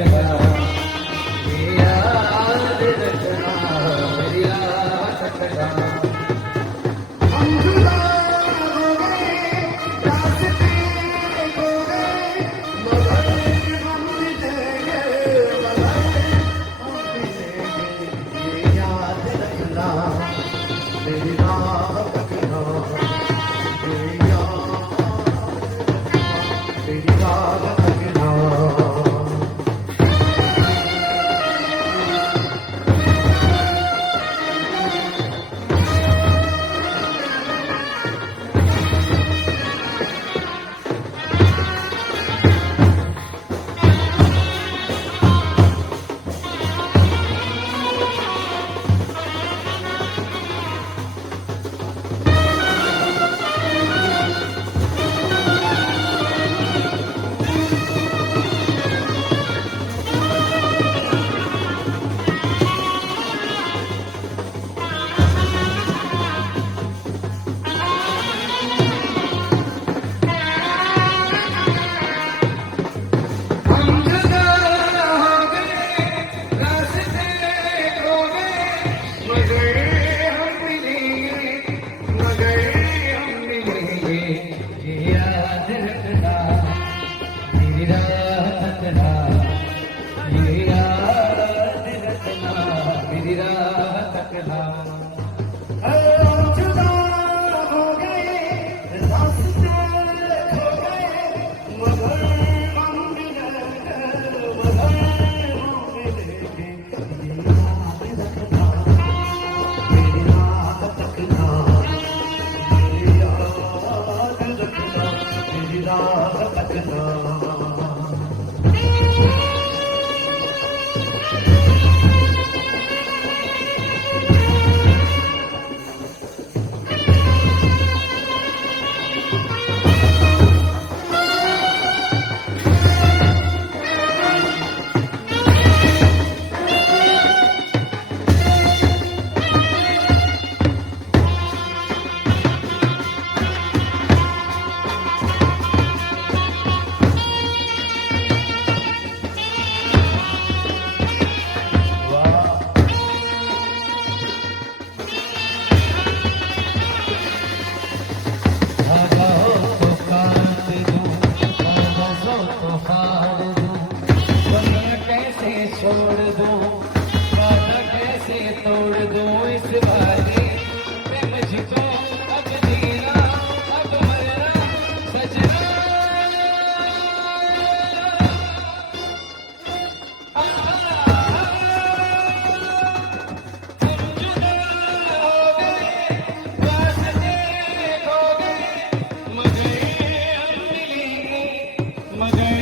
रखना, ये याद रखना, मेरी याद रखना। हम जुदा हो गए, रास्ते खो गए, मगर हम मिलेंगे, मगर हम मिलेंगे, ये याद रखना, मेरी राह रखना, ये याद रखना, मेरी राह रखना। छोड़ दूं, वादा कैसे तोड़ दूं, इस बारे में मुझको अब जीना, अब मरना सजना। हम जुदा हो गए, वास्ते खो गए, मगर हम मिलेंगे, मगर